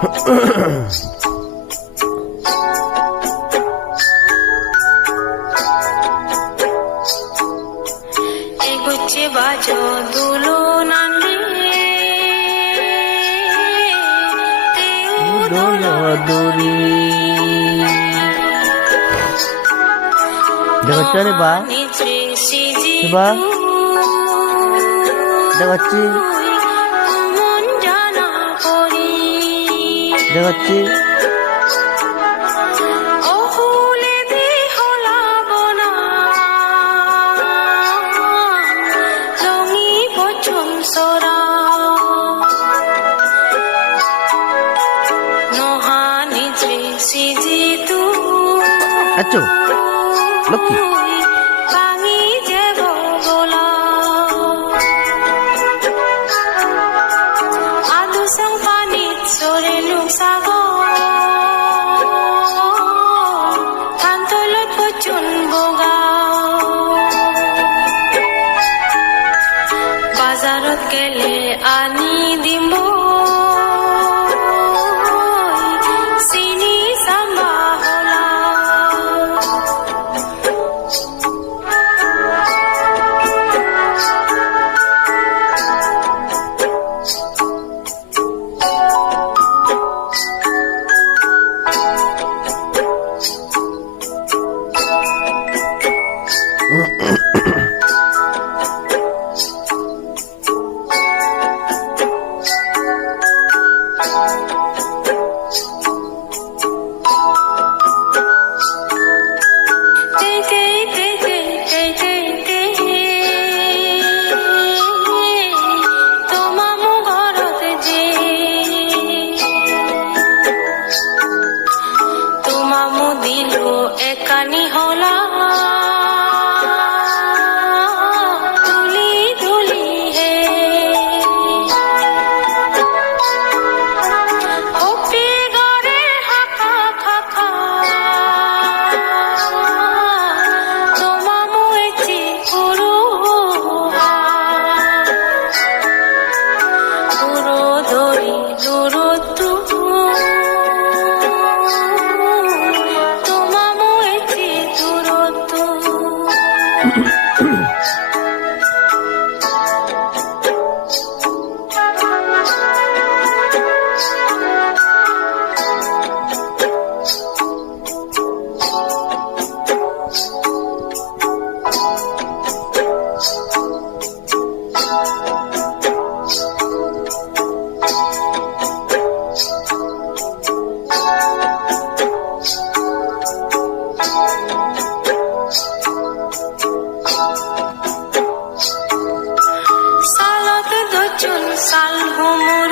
এগোচ্ছে বাজো দুলো নান্দি দোলাদুরি দেখছ রে বা বা দেখাচ্ছি দেখাচ্ছি আচ্ছা লক্ষ্মী বাজারত গেলে আনি দিম চিনি চাম্বা হলা একানি হলা তুলি তুলি হে হপি গরে হাকা খাকা তোমামু এচি পুরো পুরো দরি দূরত্ব সাল হোম